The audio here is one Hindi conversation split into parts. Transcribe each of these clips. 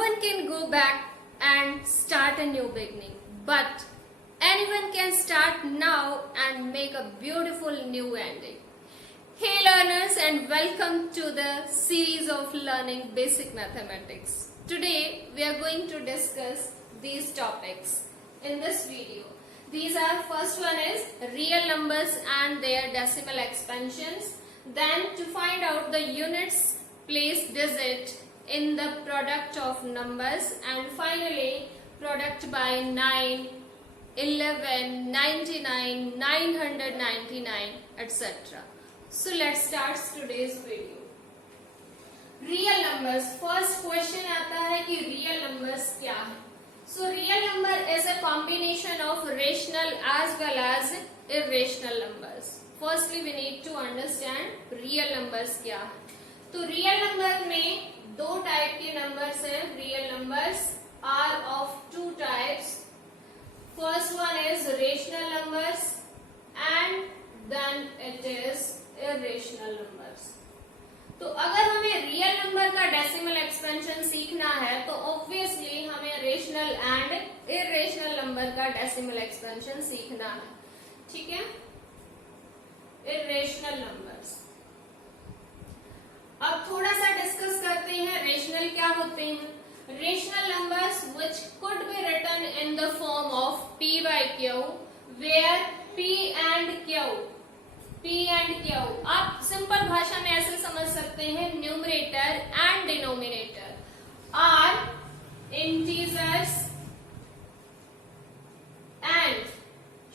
one can go back and start a new beginning, but anyone can start now and make a beautiful new ending. Hey learners, and welcome to the series of learning basic mathematics. Today we are going to discuss these topics in this video. These are, first one is real numbers and their decimal expansions. Then to find out the units, place digit in the product of numbers, and finally product by 9, 11, 99, 999, etc. So let's start today's video. Real numbers. First question आता है कि real numbers क्या है? So real number is a combination of rational as well as irrational numbers. Firstly we need to understand real numbers क्या है. तो real number में दो टाइप के नंबर्स हैं. Real numbers are of two types. First one is rational numbers and then it is irrational numbers. तो अगर हमें रियल नंबर का डेसिमल एक्सपेंशन सीखना है तो ऑब्वियसली हमें रेशनल एंड इरेशनल नंबर का डेसिमल एक्सपेंशन सीखना है. ठीक है. Irrational numbers. अब थोड़ा सा डिस्कस करते हैं रेशनल क्या होते हैं. Rational numbers which could be written in the form of p by q where p and q. आप सिंपल भाषा में ऐसे समझ सकते हैं, numerator and denominator are integers and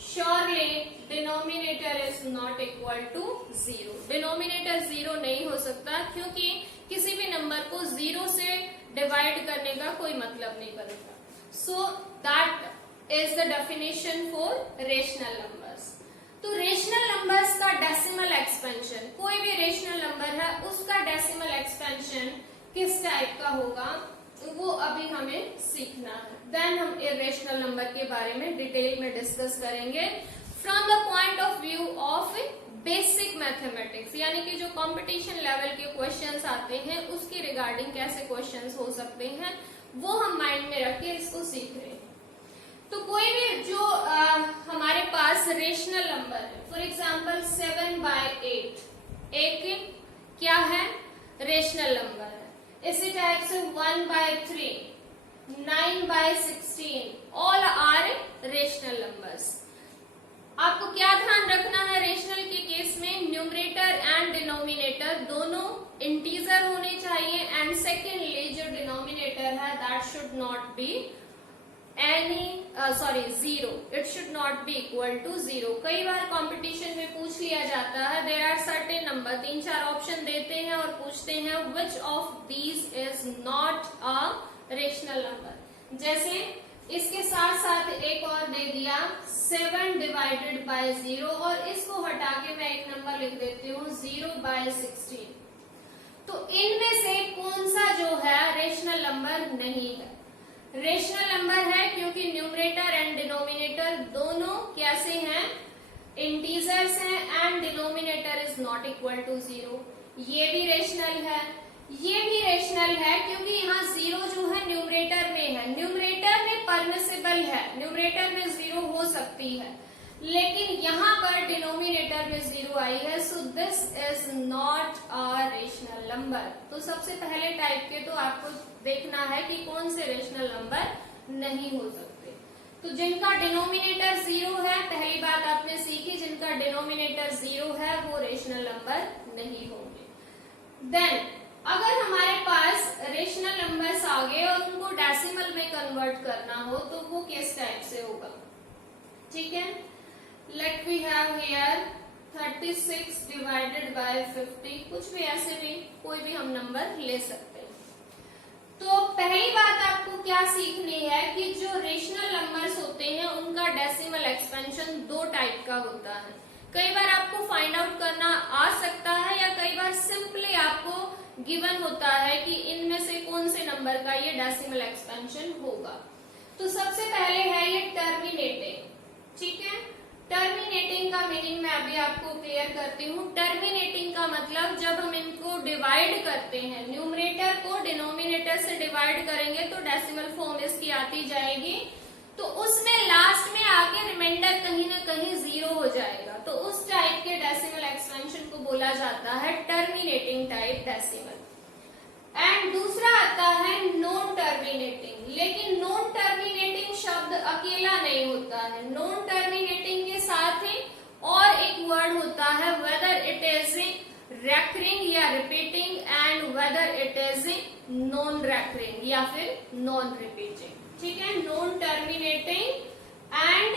surely denominator is not equal to 0. Denominator 0 नहीं हो सकता क्योंकि किसी भी नंबर को 0 से डिवाइड करने का कोई मतलब नहीं बनता. So that is the definition for rational numbers. तो रेशनल नंबर्स का डेसिमल एक्सपेंशन, कोई भी रेशनल नंबर है उसका डेसिमल एक्सपेंशन किस टाइप का होगा वो अभी हमें सीखना है. देन हम इरेशनल नंबर के बारे में डिटेल में डिस्कस करेंगे from the point of view of basic mathematics, यानी कि जो कंपटीशन लेवल के क्वेश्चंस आते हैं उसके रिगार्डिंग कैसे क्वेश्चंस हो सकते हैं वो हम माइंड में रख के इसको सीख रहे हैं. तो कोई भी जो हमारे पास रेशनल नंबर है, फॉर एग्जाम्पल 7 by 8 एक क्या है रेशनल नंबर है. इसी टाइप से 1 by 3, 9 by 16 all are rational numbers. आपको क्या ध्यान रखना है रेशनल के केस में, न्यूमरेटर एंड डिनोमिनेटर दोनों इंटीजर होने चाहिए एंड सेकेंडली जो डिनोमिनेटर है that should not be zero. It should not be equal to 0. कई बार कंपटीशन में पूछ लिया जाता है, there are certain number, 3-4 option देते हैं और पूछते हैं which of these is not a rational number. जैसे इसके साथ साथ एक और दे दिया 7 डिवाइडेड बाय 0 और इसको हटा के मैं एक नंबर लिख देती हूँ 0 by 16. तो इनमें से कौन सा जो है रेशनल नंबर नहीं है? रेशनल नंबर है क्योंकि न्यूमरेटर एंड डिनोमिनेटर दोनों कैसे हैं, इंटीजर्स हैं and denominator is not equal to 0. ये भी रेशनल है, ये भी रेशनल है क्योंकि यहाँ 0 जो है न्यूमरेटर में है. न्यूमरेटर में परमिसिबल है, न्यूमरेटर में 0 हो सकती है, लेकिन यहाँ पर डिनोमिनेटर में 0 आई है. सो this is not a rational number. तो सबसे पहले टाइप के तो आपको देखना है कि कौन से रेशनल नंबर नहीं हो सकते. तो जिनका डिनोमिनेटर 0 है, पहली बात आपने सीखी, जिनका डिनोमिनेटर 0 है वो रेशनल नंबर नहीं होंगे. देन अगर हमारे पास रेशनल नंबर्स आ गए और उनको डेसिमल में कन्वर्ट करना हो तो वो किस टाइप से होगा. ठीक है. Let we have here 36 divided by 50. कुछ भी ऐसे भी कोई भी हम नंबर ले सकते हैं. तो पहली बात आपको क्या सीखनी है कि जो रेशनल नंबर्स होते हैं उनका डेसिमल एक्सपेंशन दो टाइप का होता है. कई बार आपको फाइंड आउट करना आ सकता है या कई बार सिंपली आपको गिवन होता है कि इनमें से कौन से नंबर का ये डेसिमल एक्सपेंशन होगा. तो सबसे पहले है ये टर्मिनेटिंग. ठीक है. टर्मिनेटिंग का मीनिंग मैं अभी आपको क्लियर करती हूँ। टर्मिनेटिंग का मतलब जब हम इनको डिवाइड करते हैं, न्यूमरेटर को डिनोमिनेटर से डिवाइड करेंगे तो डेसिमल फॉर्म इसकी आती जाएगी, तो उसमें लास्ट में आके रिमाइंडर कहीं ना कहीं 0 हो जाएगा, तो उस टाइप के डेसिमल एक्सपेंशन को बोला जाता है टर्मिनेटिंग टाइप डेसिमल। एंड दूसरा आता है नॉन टर्मिनेटिंग। लेकिन नॉन टर्मिनेटिंग शब्द अकेला नहीं होता है, नॉन टर्मिनेटिंग के साथ ही और एक वर्ड होता है वेदर इट इज रेकरिंग या repeating and whether it is non recurring या फिर नॉन रिपीटिंग। ठीक है, नॉन टर्मिनेटिंग एंड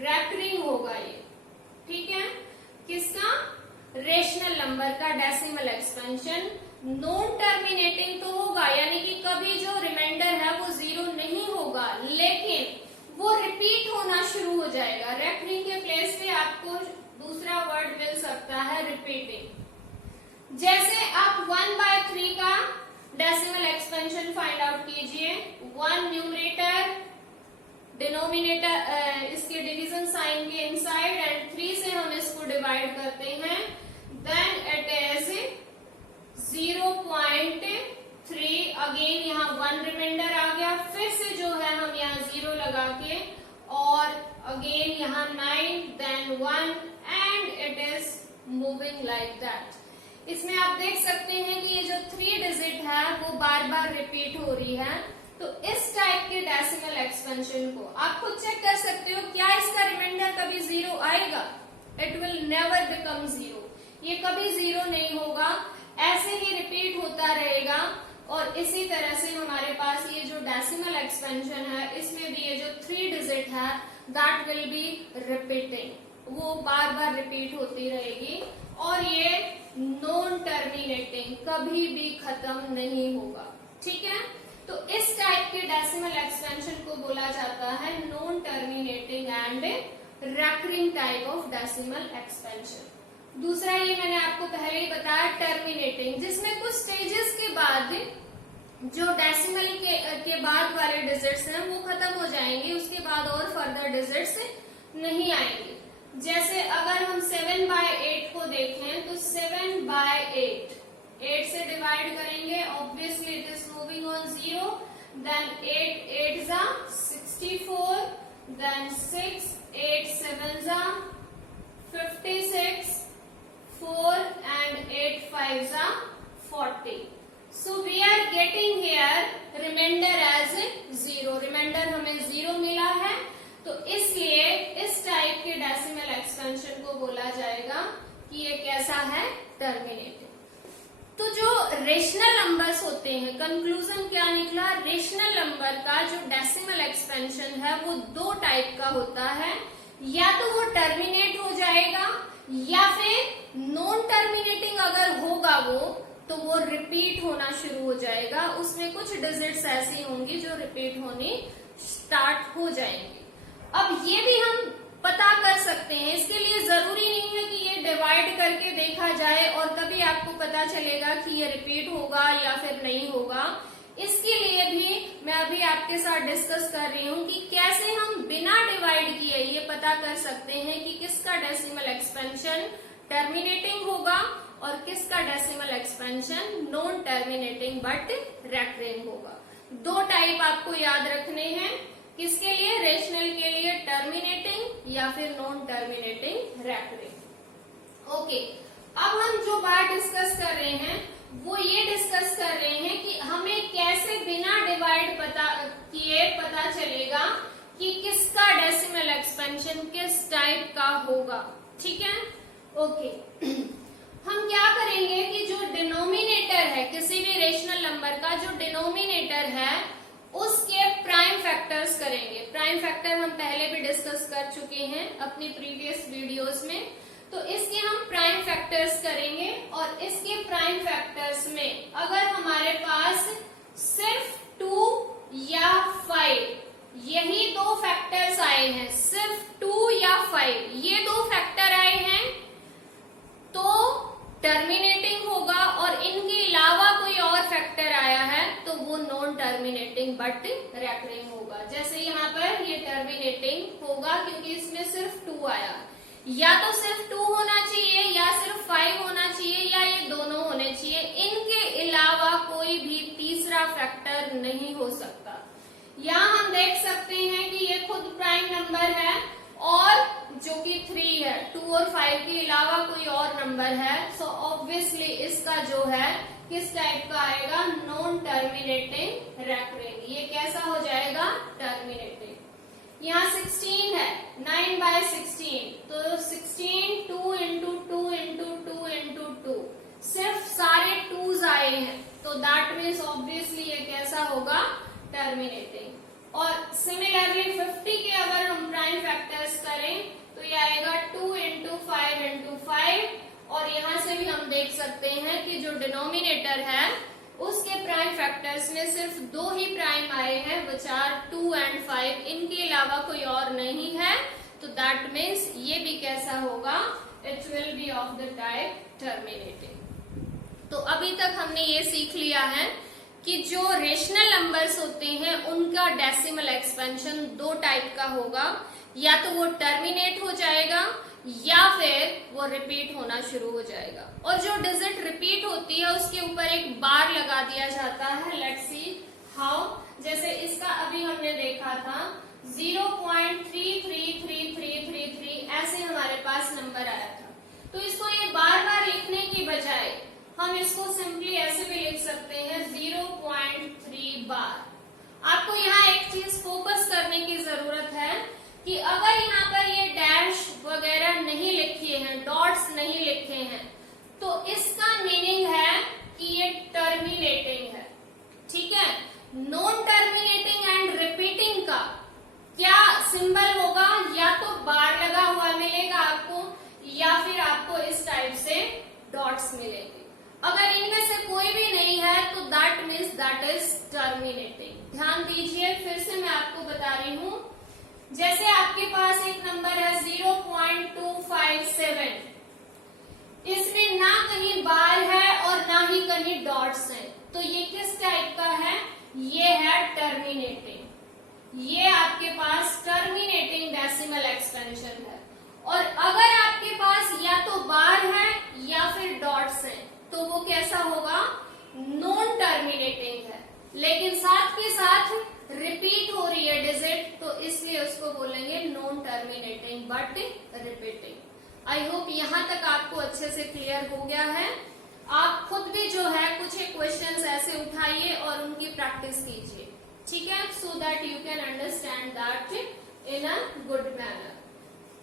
रेकरिंग होगा ये। ठीक है, किसका? रेशनल नंबर का डेसिमल एक्सपेंशन। नॉन टर्मिनेटिंग तो होगा, यानी कि कभी जो रिमाइंडर है वो 0 नहीं होगा, लेकिन वो रिपीट होना शुरू हो जाएगा। रेकरिंग के प्लेस पे आपको दूसरा वर्ड मिल सकता है रिपीटिंग। जैसे आप 1/3 का डेसिमल एक्सपेंशन फाइंड आउट कीजिए। 1 न्यूमरेटर, डिनोमिनेटर इसके डिवीजन साइन के इनसाइड एंड 3 से हम इसको डिवाइड करते हैं, देन इट इज 0.3। अगेन यहाँ 1 रिमाइंडर आ गया, फिर से जो है हम यहाँ 0 लगा के और अगेन यहाँ 9 then 1 and it is moving like that. इसमें आप देख सकते हैं कि ये जो 3 डिजिट है वो बार बार रिपीट हो रही है। तो इस टाइप के डेसिमल एक्सपेंशन को आप खुद चेक कर सकते हो, क्या इसका रिमाइंडर कभी 0 आएगा? इट विल नेवर बिकम 0, ये कभी 0 नहीं होगा, ऐसे ही रिपीट होता रहेगा। और इसी तरह से हमारे पास ये जो डेसिमल एक्सपेंशन है इसमें भी ये जो 3 डिजिट है दैट विल बी रिपीटिंग, वो बार बार रिपीट होती रहेगी और ये नॉन टर्मिनेटिंग, कभी भी खत्म नहीं होगा। ठीक है, तो इस टाइप के डेसिमल एक्सपेंशन को बोला जाता है non terminating and recurring type of decimal expansion. दूसरा ये मैंने आपको पहले ही बताया टर्मिनेटिंग, जिसमें कुछ स्टेजेस के बाद जो डेसिमल के बाद वाले डिजिट्स हैं वो खत्म हो जाएंगे, उसके बाद और फर्दर डिजिट्स नहीं आएंगे। जैसे अगर हम 7/8 को देखें तो 7/8, 8 से डिवाइड करेंगे, obviously it is moving on 0, then 8 8 64, then 6 8 7 56, 4 and 8 5 40. So we are getting here remainder as 0. Reminder हमें 0 मिला है, तो इसलिए इस टाइप के डेसिमल एक्सपेंशन को बोला जाएगा कि ये कैसा है? टर्मिनेटिव। तो जो रेशनल नंबर्स होते हैं, कंक्लूजन क्या निकला? रेशनल नंबर का जो डेसिमल एक्सपेंशन है वो 2 टाइप का होता है, या तो वो टर्मिनेट हो जाएगा या फिर नॉन टर्मिनेटिंग अगर होगा तो वो रिपीट होना शुरू हो जाएगा। उसमें कुछ डिजिट्स ऐसी होंगी जो रिपीट होनी स्टार्ट हो जाएंगी। अब ये भी हम पता कर सकते हैं, इसके लिए जरूरी नहीं है कि ये डिवाइड करके देखा जाए और कभी आपको पता चलेगा कि ये रिपीट होगा या फिर नहीं होगा। इसके लिए भी मैं अभी आपके साथ डिस्कस कर रही हूँ कि कैसे हम बिना डिवाइड किए ये पता कर सकते हैं कि किसका डेसिमल एक्सपेंशन टर्मिनेटिंग होगा और किसका decimal expansion non terminating but recurring होगा। 2 टाइप आपको याद रखने हैं, किसके लिए? रेशनल के लिए टर्मिनेटिंग या फिर नॉन टर्मिनेटिंग रेकरिंग। ओके, अब हम जो बात डिस्कस कर रहे हैं वो ये डिस्कस कर रहे हैं कि हमें कैसे बिना डिवाइड किए पता चलेगा कि किसका डेसिमल एक्सपेंशन किस टाइप का होगा। ठीक है, ओके। हम क्या करेंगे कि जो डिनोमिनेटर है किसी भी रेशनल नंबर का, जो डिनोमिनेटर है उसके प्राइम फैक्टर्स करेंगे। प्राइम फैक्टर हम पहले भी डिस्कस कर चुके हैं अपनी प्रीवियस वीडियोस में, तो इसके हम प्राइम फैक्टर्स करेंगे और इसके प्राइम फैक्टर्स में अगर हमारे पास सिर्फ 2 या 5 यही 2 फैक्टर्स आए हैं, सिर्फ 2 या 5 ये 2 फैक्टर आए हैं तो टर्मिनेटिंग होगा, और इनके अलावा कोई और फैक्टर आया है तो वो non terminating terminating but recurring होगा। जैसे यहाँ पर ये टर्मिनेटिंग होगा क्योंकि इसमें सिर्फ 2 आया, या तो सिर्फ 2 होना चाहिए या सिर्फ 5 होना चाहिए या ये दोनों होने चाहिए, इनके अलावा कोई भी तीसरा फैक्टर नहीं हो सकता। यहाँ हम देख सकते हैं कि ये खुद प्राइम नंबर है और जो कि 3 है, 2 और 5 के अलावा कोई और नंबर है, सो ऑब्वियसली इसका जो है किस टाइप का आएगा, नॉन टर्मिनेटिंग रेकरिंग। ये कैसा हो जाएगा, टर्मिनेटिंग। यहाँ 16 है, 9/16, तो 16 2 into 2 into 2 into 2, सिर्फ सारे 2s आए हैं, तो दैट मीन्स ऑब्वियसली ये कैसा होगा, टर्मिनेटिंग। और सिमिलरली 50 के अगर हम प्राइम फैक्टर्स करें तो ये आएगा 2 into 5 into 5, और यहाँ से भी हम देख सकते हैं कि जो डिनोमिनेटर है उसके प्राइम फैक्टर्स में सिर्फ 2 ही प्राइम आए हैं, which are 2 and 5, इनके अलावा कोई और नहीं है, तो दैट मीन्स ये भी कैसा होगा, it will be of the type terminating. तो अभी तक हमने ये सीख लिया है कि जो रेशनल नंबर्स होते हैं उनका डेसिमल एक्सपेंशन 2 टाइप का होगा, या तो वो टर्मिनेट हो जाएगा या फिर वो रिपीट होना शुरू हो जाएगा। और जो डिजिट रिपीट होती है उसके ऊपर एक बार लगा दिया जाता है। Let's see how. जैसे इसका अभी हमने देखा था 0.333333, ऐसे हमारे पास नंबर आया था, तो इसको ये बार बार लिखने की बजाय हम इसको सिंपली ऐसे भी लिख सकते हैं 0.3 बार। आपको यहाँ एक चीज फोकस करने की जरूरत है कि अगर यहाँ पर ये डैश वगैरह नहीं लिखे हैं, डॉट्स नहीं लिखे हैं, तो इसका मीनिंग है कि ये टर्मिनेटिंग है, ठीक है। नॉन टर्मिनेटिंग एंड रिपीटिंग का क्या सिंबल होगा, या तो बार लगा हुआ मिलेगा आपको, या फिर आपको इस टाइप से डॉट्स मिलेंगे। अगर इनमें से कोई भी नहीं है तो that means that is terminating. ध्यान दीजिए, फिर से मैं आपको बता रही हूं। जैसे आपके पास एक नंबर है 0.257, इसमें ना कहीं बार है और ना ही कहीं डॉट्स हैं, तो ये किस टाइप का है, ये है टर्मिनेटिंग। ये आपके पास टर्मिनेटिंग डेसिमल एक्सपेंशन है। और अगर आपके पास या तो बार है या फिर डॉट्स हैं, तो वो कैसा होगा, नॉन टर्मिनेटिंग है, लेकिन साथ के साथ रिपीट हो रही है डिजिट, तो इसलिए उसको बोलेंगे non terminating but repeating. I hope यहाँ तक आपको अच्छे से क्लियर हो गया है। आप खुद भी जो है कुछ क्वेश्चंस ऐसे उठाइए और उनकी प्रैक्टिस कीजिए, ठीक है, so that you can understand that in a good manner.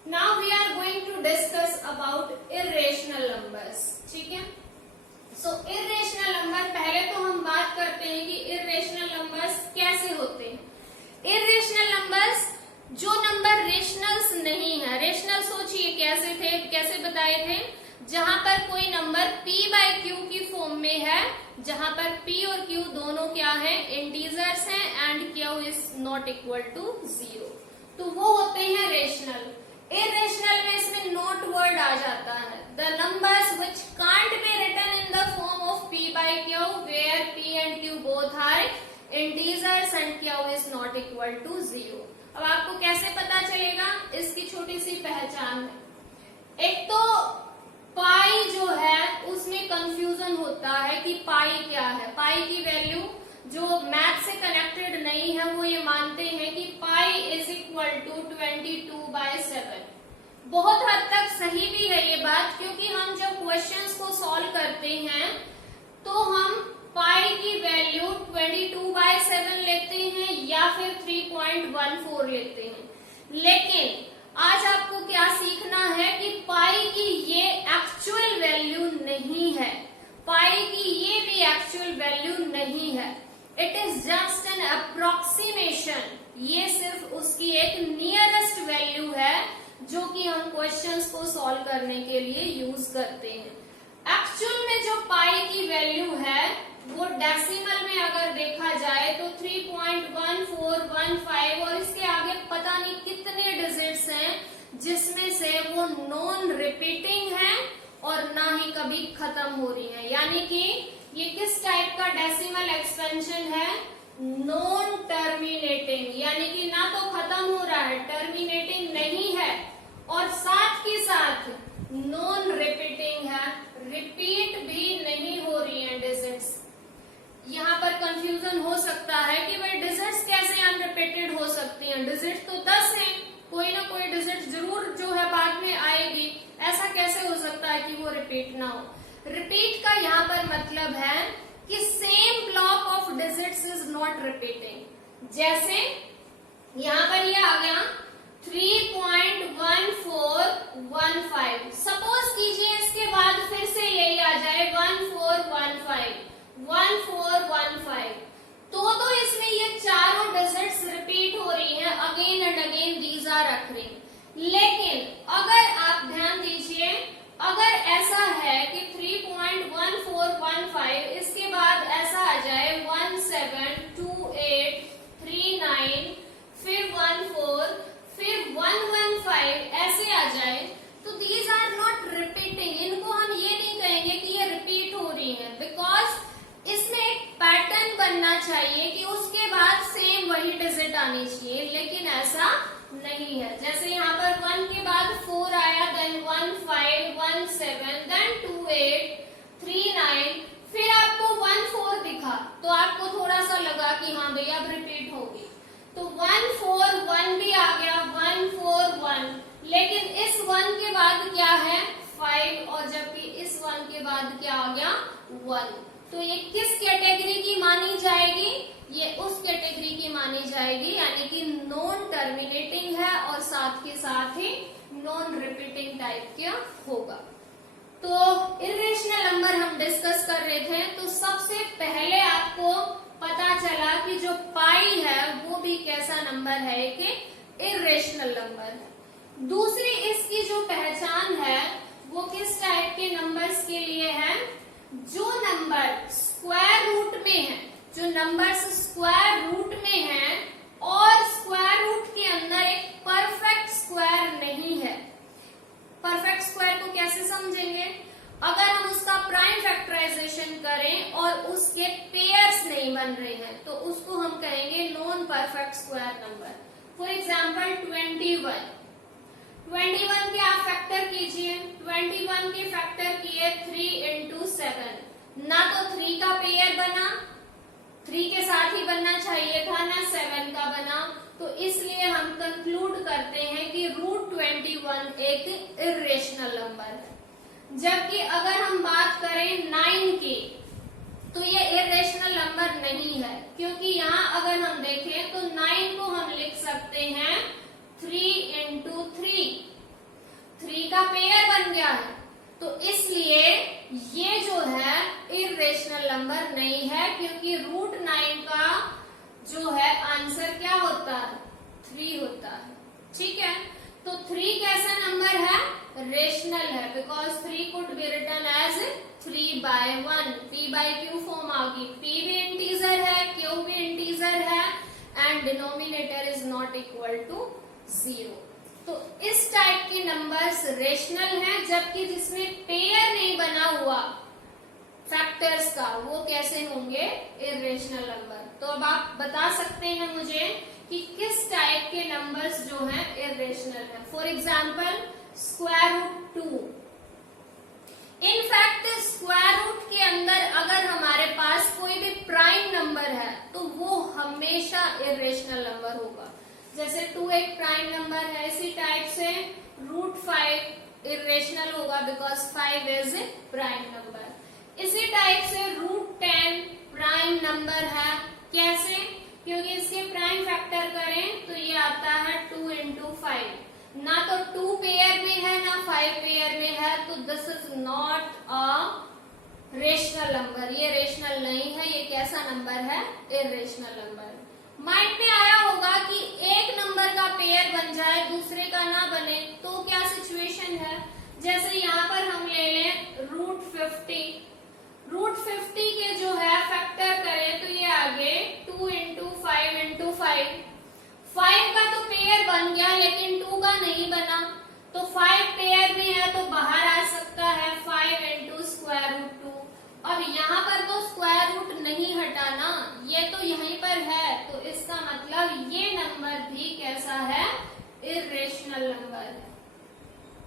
Now we are going to discuss about irrational numbers, ठीक है। सो इर्रेशनल नंबर, पहले तो हम बात करते हैं कि इर्रेशनल नंबर्स कैसे होते हैं। इर्रेशनल नंबर्स, जो नंबर रेशनल्स नहीं है, रेशनल सोचिए कैसे थे, कैसे बताए थे, जहां पर कोई नंबर p/q की फॉर्म में है, जहां पर p और q दोनों क्या है, इंटीजर्स हैं, and q is not equal to 0, तो वो होते हैं रेशनल। इर्रेशनल में इसमें नॉट वर्ड आ जाता है, the numbers which can't be written in the form of p/q where p and q both are integers and q is not equal to 0। अब आपको कैसे पता चलेगा, इसकी छोटी सी पहचान है। एक तो पाई जो है उसमें कंफ्यूजन होता है कि पाई क्या है। पाई की वैल्यू जो मैथ से कनेक्टेड नहीं है वो ये मानते हैं कि पाई इज इक्वल टू 22/7। बहुत हद तक सही भी है ये बात, क्योंकि हम जब क्वेश्चंस को सॉल्व करते हैं तो हम पाई की वैल्यू 22/7 लेते हैं या फिर 3.14 लेते हैं। लेकिन आज आपको क्या सीखना है कि पाई की ये एक्चुअल वैल्यू नहीं है, पाई की ये भी एक्चुअल वैल्यू नहीं है, it is just an approximation. ये सिर्फ उसकी एक नियरेस्ट वैल्यू है जो कि हम क्वेश्चंस को सॉल्व करने के लिए यूज करते हैं। एक्चुअल में जो पाई की वैल्यू है वो डेसिमल में अगर देखा जाए तो 3.1415, और इसके आगे पता नहीं कितने डिजिट्स हैं जिसमें से वो नॉन रिपीटिंग है और ना ही कभी खत्म हो रही है। यानी कि ये किस टाइप का डेसिमल एक्सपेंशन है, नॉन टर्मिनेटिंग, यानी कि ना तो खत्म हो रहा है, टर्मिनेटिंग नहीं है, और साथ के साथ नॉन रिपीटिंग है, रिपीट भी नहीं हो रही है डिजिट्स। यहाँ पर कंफ्यूजन हो सकता है कि भाई डिजिट्स कैसे अनरिपीटेड हो सकती हैं, डिजिट तो 10 है, कोई ना कोई डिजिट जरूर जो है बाद में आएगी, ऐसा कैसे हो सकता है कि वो रिपीट ना हो। रिपीट का यहाँ पर मतलब है कि same block of digits is not repeating. जैसे यहाँ पर ये आ गया 3.1415, सपोज कीजिए इसके बाद फिर से यही आ जाए 1415, तो इसमें ये चारों डिजिट्स रिपीट हो रही हैं, again and again these are occurring. लेकिन अगर आप ध्यान दीजिए, अगर ऐसा है कि 3.1415 इसके बाद ऐसा आ जाए 172839, फिर 14, फिर 115 ऐसे आ जाए, तो दीज आर नॉट रिपीटिंग। इनको हम ये नहीं कहेंगे कि ये रिपीट हो रही हैं, बिकॉज इसमें एक पैटर्न बनना चाहिए कि उसके बाद सेम वही डिजिट आनी चाहिए, लेकिन ऐसा नहीं है। जैसे यहाँ पर 1 के बाद 4 आया, देन 1517, देन 2839, फिर आपको 14 दिखा तो आपको थोड़ा सा लगा कि हाँ भैया अब रिपीट होगी, तो 141 भी आ गया, 141, लेकिन इस 1 के बाद क्या है 5, और जबकि इस 1 के बाद क्या आ गया 1, तो ये किस कैटेगरी की मानी जाएगी, ये उस कैटेगरी की मानी जाएगी, यानी कि नॉन टर्मिनेटिंग है और साथ के साथ ही नॉन रिपीटिंग टाइप का होगा। तो इर्रेशनल नंबर हम डिस्कस कर रहे थे, तो सबसे पहले आपको पता चला कि जो पाई है वो भी कैसा नंबर है, एक इर्रेशनल नंबर है। दूसरी इसकी जो पहचान है वो किस टाइप के नंबर्स के लिए है, जो नंबर स्क्वायर रूट में है, जो नंबर्स स्क्वायर रूट में हैं और स्क्वायर रूट के अंदर एक परफेक्ट स्क्वायर नहीं है। परफेक्ट स्क्वायर को कैसे समझेंगे, अगर हम उसका प्राइम फैक्टराइजेशन करें और उसके पेयर्स नहीं बन रहे हैं तो उसको हम कहेंगे non perfect square number. For example 21 के आप फैक्टर कीजिए, 21 के फैक्टर किए 3 into 7, ना तो 3 का पेयर बना, 3 के साथ ही बनना चाहिए था, ना 7 का बना, तो इसलिए हम कंक्लूड करते हैं कि √21 एक इर्रेशनल नंबर है। जबकि अगर हम बात करें 9 की, तो ये इर्रेशनल नंबर नहीं है, क्योंकि यहाँ अगर हम देखें तो 9 को हम लिख सकते हैं 3 into 3, 3 का पेयर बन गया है, तो इसलिए ये जो है इर्रेशनल नंबर नहीं है, क्योंकि √9 का जो है आंसर क्या होता है 3 होता है। ठीक है, तो 3 कैसा नंबर है, रेशनल है, because 3 could be written as 3/1, p/q form आ गई, p भी इंटीजर है, q भी इंटीजर है, and denominator is not equal to 0। तो इस टाइप के नंबर्स रेशनल हैं, जबकि जिसमें पेयर नहीं बना हुआ फैक्टर्स का वो कैसे होंगे इर्रेशनल नंबर। तो अब आप बता सकते हैं मुझे कि किस टाइप के नंबर्स जो हैं इर्रेशनल हैं। For example √2, in fact square root के अंदर अगर हमारे पास कोई भी प्राइम नंबर है तो वो हमेशा इर्रेशनल नंबर होगा। जैसे 2 एक प्राइम नंबर है, इसी टाइप से √5 इर्रेशनल होगा, because 5 is a prime number. इसी टाइप से √10 प्राइम नंबर है, कैसे, क्योंकि इसके प्राइम फैक्टर करें तो ये आता है 2 into 5, ना तो 2 पेयर में है ना 5 पेयर में है, तो this is not a rational number, ये रेशनल नहीं है, ये कैसा नंबर है इर्रेशनल नंबर। माइंड में आया होगा कि एक नंबर का पेयर बन जाए दूसरे का ना बने तो क्या सिचुएशन है। जैसे यहाँ पर हम ले लें √50, √50 के जो है फैक्टर करें तो ये आगे 2 into 5 into 5, 5 का तो पेयर बन गया लेकिन 2 का नहीं बना, तो 5 पेयर में है तो बाहर आ सकता है 5 into √2। अब यहाँ पर तो स्क्वायर रूट नहीं हटाना, ये तो यहीं पर है नंबर भी कैसा है, इरेशनल नंबर है।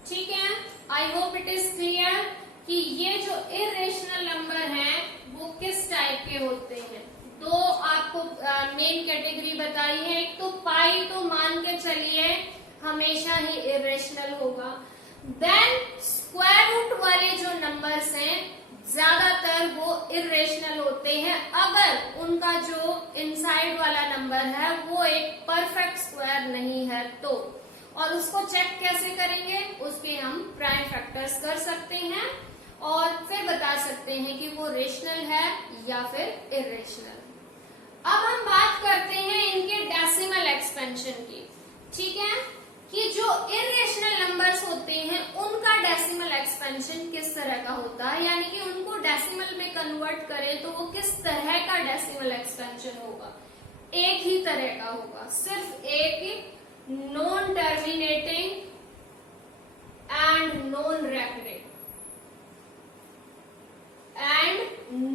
ठीक है, I hope it is clear कि ये जो इरेशनल नंबर हैं वो किस टाइप के होते हैं। दो आपको मेन कैटेगरी बताई है, एक तो पाई तो मान के चलिए हमेशा ही इरेशनल होगा। देन स्क्वायर रूट वाले जो नंबर्स हैं ज्यादातर वो इरेशनल होते हैं अगर उनका जो इनसाइड वाला नंबर है वो एक परफेक्ट स्क्वायर नहीं है तो। और उसको चेक कैसे करेंगे, उसके हम प्राइम फैक्टर्स कर सकते हैं और फिर बता सकते हैं कि वो रेशनल है या फिर इरेशनल। अब हम बात करते हैं इनके डेसिमल एक्सपेंशन की। ठीक है, कि जो इरेशनल नंबर्स होते हैं उनका डेसिमल एक्सपेंशन किस तरह का होता है, यानी कि उनको डेसिमल में कन्वर्ट करें तो वो किस तरह का डेसिमल एक्सपेंशन होगा। एक ही तरह का होगा, सिर्फ एक non terminating and non recurring and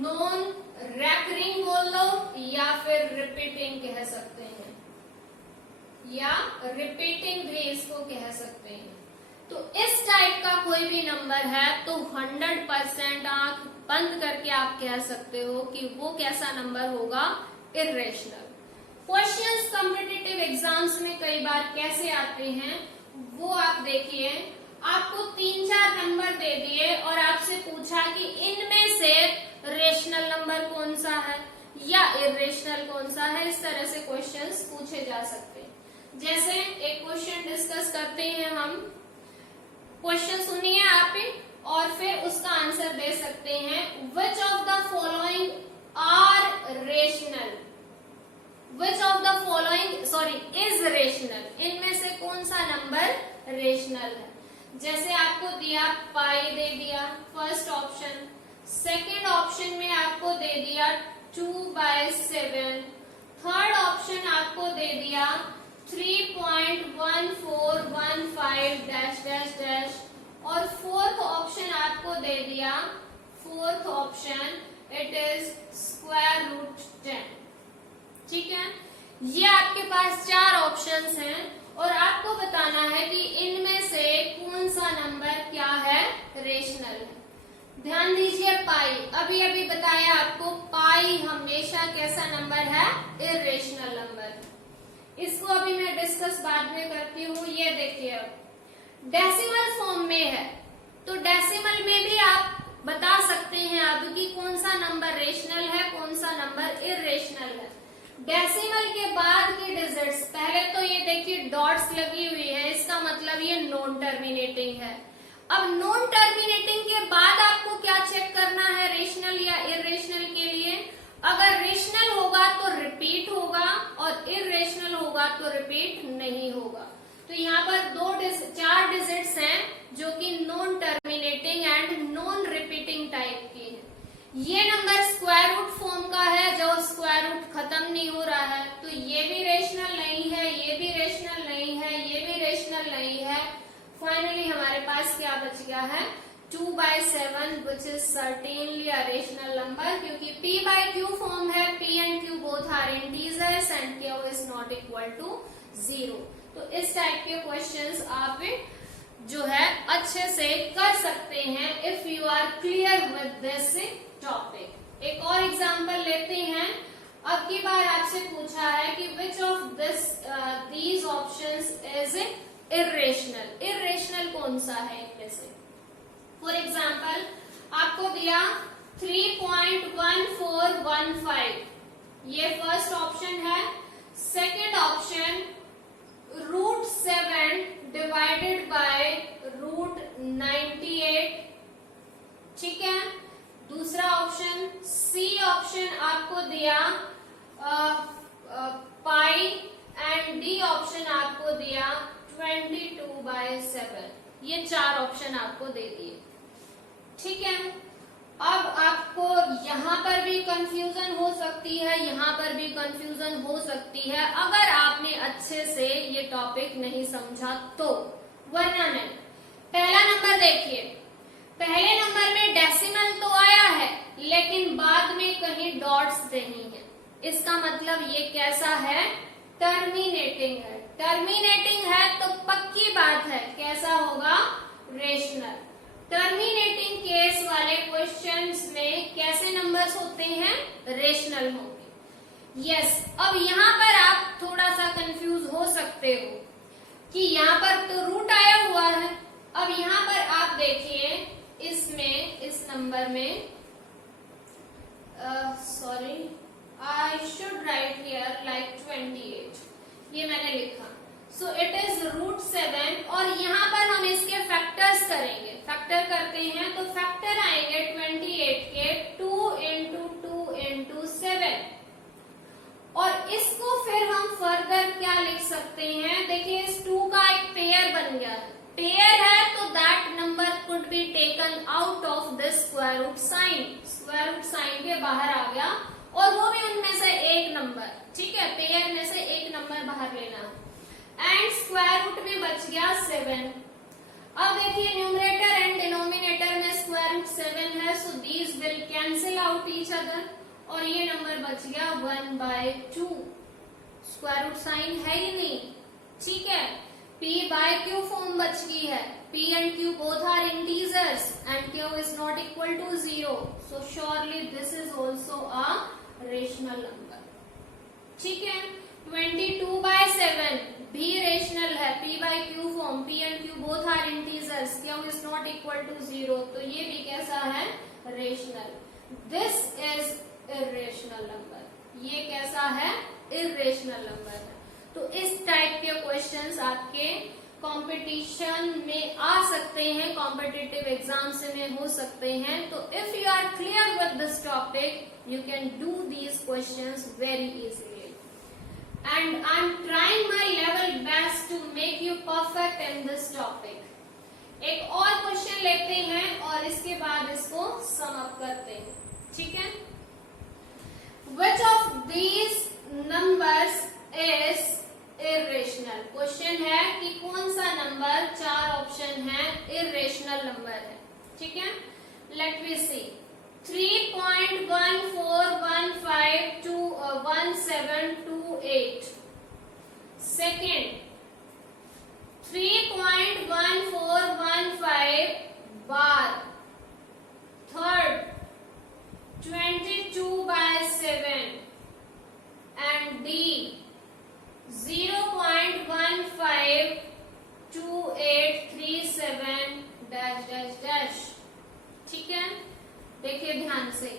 non recurring बोल लो या फिर रिपीटिंग कह सकते हैं या रिपीटिंग भी इसको कह सकते हैं। तो इस टाइप का कोई भी नंबर है तो 100% आंख बंद करके आप कह सकते हो कि वो कैसा नंबर होगा, इरेशनल। क्वेश्चंस कॉम्पिटिटिव एग्जाम्स में कई बार कैसे आते हैं वो आप देखिए, आपको 3-4 नंबर दे दिए और आपसे पूछा कि इनमें से रेशनल नंबर कौन सा है या इरेशनल कौन सा है। इस तरह से क्वेश्चंस पूछे जा सकते हैं। जैसे एक क्वेश्चन डिस्कस करते हैं हम, क्वेश्चन सुनिए आप और फिर उसका आंसर दे सकते हैं। Which of the following are rational, which of the following is rational, इनमें से कौन सा नंबर रेशनल है। जैसे आपको दिया पाई दे दिया फर्स्ट ऑप्शन, सेकेंड ऑप्शन में आपको दे दिया 2/7, थर्ड ऑप्शन आपको दे दिया 3.1415 और फोर्थ ऑप्शन आपको दे दिया, फोर्थ ऑप्शन इट इज √10। ठीक है, ये आपके पास 4 ऑप्शंस हैं और आपको बताना है कि इनमें से कौन सा नंबर क्या है, रेशनल है। ध्यान दीजिए, पाई अभी अभी बताया आपको, पाई हमेशा कैसा नंबर है, इरेशनल नंबर है। इसको अभी मैं डिस्कस बाद में करती हूँ। ये देखिए डेसिमल फॉर्म में है तो डेसिमल में भी आप बता सकते हैं अब कि कौन सा नंबर रेशनल है, कौन सा नंबर इरेशनल है। डेसिमल के बाद की डिजिट्स, पहले तो ये देखिए डॉट्स लगी हुई है, इसका मतलब ये नॉन टर्मिनेटिंग है। अब नॉन टर्मिनेटिंग के बाद आपको क्या चेक करना है, रेशनल या इरेशनल के लिए। अगर रेशनल होगा तो रिपीट होगा और इरेशनल होगा तो रिपीट नहीं होगा। तो यहाँ पर 4 डिजिट्स हैं जो कि non terminating and non repeating type की है। ये नंबर स्क्वायर रूट फॉर्म का है, जो स्क्वायर रूट खत्म नहीं हो रहा है, तो ये भी रेशनल नहीं है, ये भी रेशनल नहीं है, ये भी रेशनल नहीं है। फाइनली हमारे पास क्या बच गया है, 2/7 which is certainly a rational number, क्योंकि p/q फॉर्म है, p and q both are integers and q is not equal to 0। तो इस टाइप के क्वेश्चंस आप जो है अच्छे से कर सकते हैं if you are clear with this topic। एक और एग्जांपल लेते हैं। अब की बार आपसे पूछा है कि which of these options is irrational, irrational कौन सा है इनमें से। फॉर एग्जाम्पल आपको दिया 3.1415, ये फर्स्ट ऑप्शन है। Second option √7 divided by √98। ठीक है, दूसरा ऑप्शन सी ऑप्शन आपको दिया पाई एंड डी ऑप्शन आपको दिया 22/7। ये 4 ऑप्शन आपको दे दिए। ठीक है, अब आपको यहाँ पर भी कंफ्यूजन हो सकती है, यहाँ पर भी कंफ्यूजन हो सकती है अगर आपने अच्छे से ये टॉपिक नहीं समझा तो, वरना नहीं। पहला नंबर देखिए, पहले नंबर में डेसिमल तो आया है लेकिन बाद में कहीं डॉट्स नहीं है, इसका मतलब ये कैसा है, टर्मिनेटिंग है। टर्मिनेटिंग है तो पक्की बात है कैसा होगा, रेशनल। टर्मिनेटिंग केस वाले क्वेश्चंस में कैसे नंबर्स होते हैं, रेशनल होंगे। यस, अब यहाँ पर आप थोड़ा सा कंफ्यूज हो सकते हो कि यहाँ पर तो रूट आया हुआ है। अब यहाँ पर आप देखिए इसमें, इस नंबर में, sorry I should write here like 28, ये मैंने लिखा। सो इट इज √7 और यहाँ पर हम इसके फैक्टर्स करेंगे। फैक्टर करते हैं तो फैक्टर आएंगे 28 के 2 × 2 × 7 और इसको फिर हम फर्दर क्या लिख सकते हैं, देखिए इस 2 का एक पेयर बन गया है। पेयर है तो that number could be taken out of this square root sign. Square root sign के बाहर आ गया और वो भी उनमें से एक नंबर, ठीक है, पेयर में से एक नंबर बाहर लेना एंड स्क्वायर रूट में बच गया 7। अब देखिए न्यूमरेटर एंड डिनोमिनेटर में स्क्वायर रूट 7 है, so these will cancel out each other और ये नंबर बच गया 1/2। स्क्वायर रूट साइन है ही नहीं, ठीक है। p/q फॉर्म बच गई है। p and q both are integers and q is not equal to 0, so surely this is also a rational number, ठीक है। 22/7 भी रेशनल है, p/q form, p and q both are integers, q is not equal to 0, तो ये भी कैसा है, rational. This is irrational number, ये कैसा है, irrational number है। तो इस टाइप के क्वेश्चंस आपके कंपटीशन में आ सकते हैं, कॉम्पिटिटिव एग्जाम्स में हो सकते हैं। तो if you are clear with this topic you can do these questions very easily and I am trying my level best to make you perfect in this topic. एक और क्वेश्चन लेते हैं और इसके बाद इसको सम अप करते हैं, ठीक है। Which of these numbers is irrational? Question है कि कौन सा नंबर, 4 ऑप्शन है, irrational नंबर है, ठीक है। Let me see, 3.14151728, second 3.1415 bar, third 22/7 and D 0.152837 ठीक है। देखिए ध्यान से,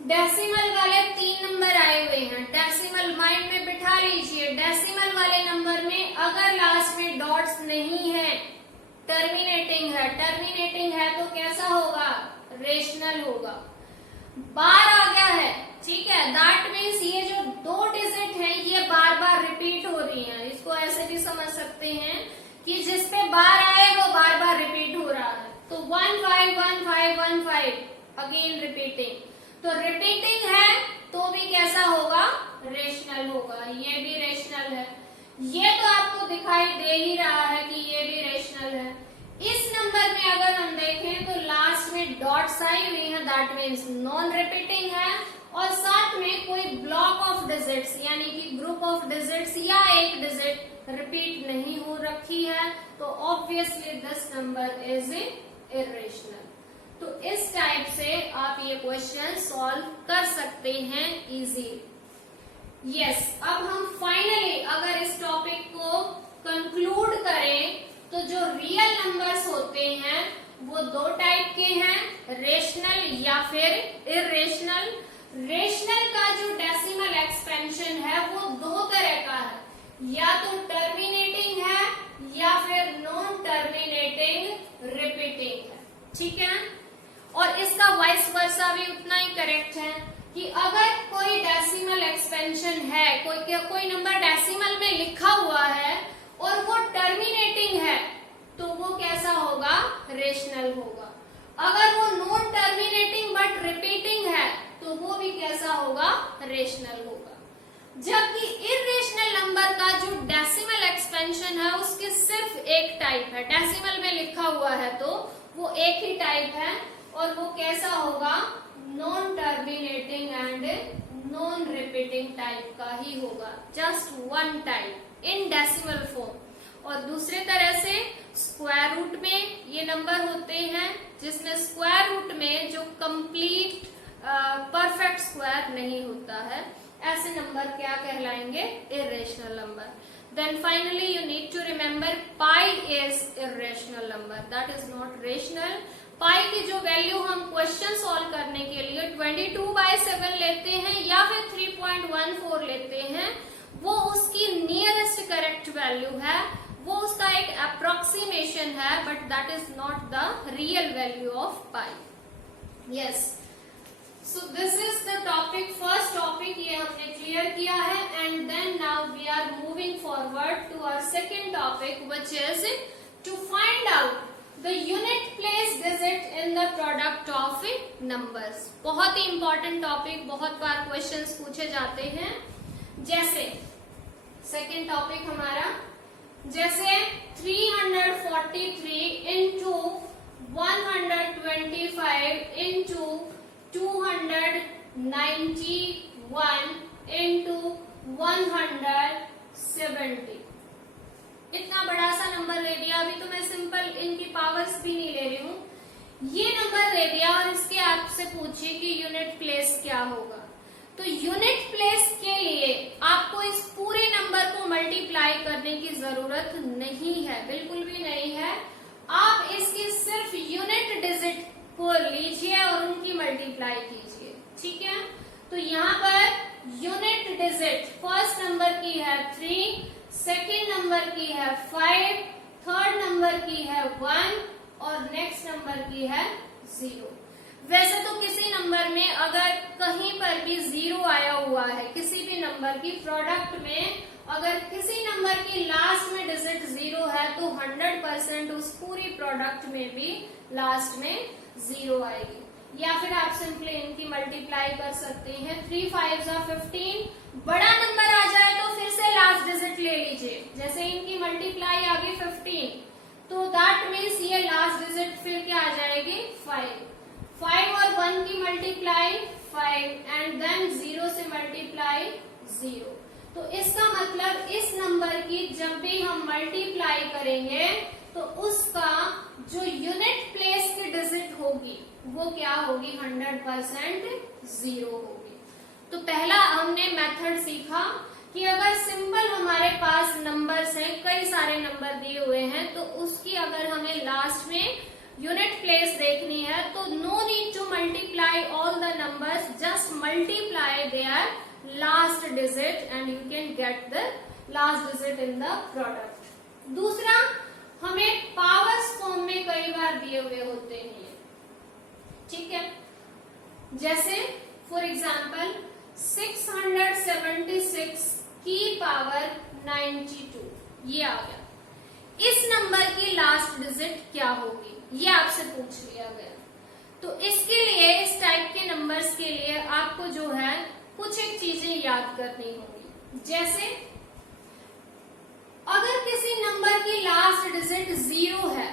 डेसिमल वाले 3 नंबर आए हुए हैं। डेसिमल माइंड में बिठा लीजिए, डेसिमल वाले नंबर में अगर लास्ट में डॉट्स नहीं है, टर्मिनेटिंग है, टर्मिनेटिंग है तो कैसा होगा, रेशनल होगा। बार आ गया है, ठीक है, दैट मीन्स ये जो 2 डिजिट है ये बार बार रिपीट हो रही है। इसको ऐसे भी समझ सकते हैं कि जिस पे बार आए वो बार बार रिपीट हो रहा है। तो 151515 अगेन रिपीटिंग, तो रिपीटिंग है तो भी कैसा होगा, रेशनल होगा। ये भी रेशनल है, ये तो आपको दिखाई दे ही रहा है कि ये भी रेशनल है। इस नंबर में अगर हम देखें तो लास्ट में डॉट्स आई हुई है, दैट मीन्स नॉन रिपीटिंग है और साथ में कोई ब्लॉक ऑफ डिजिट्स यानी कि ग्रुप ऑफ डिजिट्स या एक डिजिट रिपीट नहीं हो रखी है, तो obviously this number is irrational. तो इस टाइप से आप ये क्वेश्चन सॉल्व कर सकते हैं इजीली। यस, अब हम फाइनली अगर इस टॉपिक को कंक्लूड करें तो जो रियल नंबर्स होते हैं वो 2 टाइप के हैं, रेशनल या फिर इर्रेशनल। रेशनल का जो डेसिमल एक्सपेंशन है वो 2 तरह का है, या तो टर्मिनेटिंग है या फिर नॉन टर्मिनेटिंग रिपीटिंग है, ठीक है। और इसका वाइस वर्सा भी उतना ही करेक्ट है कि अगर कोई डेसिमल एक्सपेंशन है, कोई नंबर डेसिमल में लिखा हुआ है और वो टर्मिनेटिंग है तो वो कैसा होगा, रेशनल होगा। अगर वो नॉन टर्मिनेटिंग बट रिपीटिंग है तो वो भी कैसा होगा, रेशनल होगा। जबकि इर्रेशनल नंबर का जो डेसिमल एक्सपेंशन है उसके सिर्फ एक टाइप है, डेसिमल में लिखा हुआ है तो वो एक ही टाइप है और वो कैसा होगा, non terminating and non repeating type का ही होगा, just one type in decimal form. और दूसरे तरह से स्क्वायर रूट में ये नंबर होते हैं जिसमें स्क्वायर रूट में जो कंप्लीट परफेक्ट स्क्वायर नहीं होता है, ऐसे नंबर क्या कहलाएंगे? Irrational number. Then finally you need to remember pi is irrational number, that is not rational। पाई की जो वैल्यू हम क्वेश्चन सॉल्व करने के लिए 22/7 लेते हैं या फिर 3.14 लेते हैं, वो उसकी नियरेस्ट करेक्ट वैल्यू है, वो उसका एक अप्रोक्सीमेशन है, but that is not the real value of pi. Yes, so this is the topic, first topic ये हमने क्लियर किया है। And then now we are moving forward to our second topic which is to find out the unit place digit in the product of numbers. बहुत ही इंपॉर्टेंट टॉपिक, बहुत बार क्वेश्चंस पूछे जाते हैं। जैसे सेकेंड टॉपिक हमारा, जैसे 343 इंटू 125 इंटू 291 इंटू 170, इतना बड़ा सा नंबर ले दिया। अभी तो मैं सिंपल इनकी पावर्स भी नहीं ले रही हूँ, ये नंबर ले दिया और इसके आपसे पूछिए कि यूनिट प्लेस क्या होगा। तो यूनिट प्लेस के लिए आपको इस पूरे नंबर को मल्टीप्लाई करने की जरूरत नहीं है, बिल्कुल भी नहीं है। आप इसकी सिर्फ यूनिट डिजिट को लीजिए और उनकी मल्टीप्लाई कीजिए, ठीक है। तो यहाँ per unit digit first number की है 3, सेकेंड नंबर की है 5, थर्ड नंबर की है 1 और नेक्स्ट नंबर की है 0। वैसे तो किसी नंबर में अगर कहीं पर भी 0 आया हुआ है, किसी भी नंबर की प्रोडक्ट में अगर किसी नंबर की लास्ट में डिजिट 0 है तो 100% उस पूरी प्रोडक्ट में भी लास्ट में 0 आएगी। या फिर आप सिंपली इनकी मल्टीप्लाई कर सकते हैं। 3 5 15, बड़ा नंबर आ जाए तो फिर से लास्ट डिजिट ले लीजिए। जैसे इनकी मल्टीप्लाई आ गई 15, तो दैट मीन्स ये लास्ट डिजिट फिर क्या आ जाएगी? 5 और 1 की मल्टीप्लाई 5 एंड देन 0 से मल्टीप्लाई 0। तो इसका मतलब इस नंबर की जब भी हम मल्टीप्लाई करेंगे तो उसका जो यूनिट प्लेस की डिजिट होगी वो क्या होगी? 100% 0 होगी। तो पहला हमने मेथड सीखा कि अगर सिंपल हमारे पास नंबर्स हैं, कई सारे नंबर दिए हुए हैं, तो उसकी अगर हमें लास्ट में यूनिट प्लेस देखनी है तो no need to multiply all the numbers, just multiply their last digit and you can get the last digit in the product. दूसरा, हमें पावर्स फॉर्म में कई बार दिए हुए होते हैं, ठीक है। जैसे फॉर एग्जाम्पल 676 की पावर 92, ये आ गया। इस नंबर की लास्ट डिजिट क्या होगी, ये आपसे पूछ लिया गया। तो इसके लिए, इस टाइप के नंबर्स के लिए आपको जो है कुछ एक चीजें याद करनी होगी। जैसे अगर किसी नंबर की लास्ट डिजिट 0 है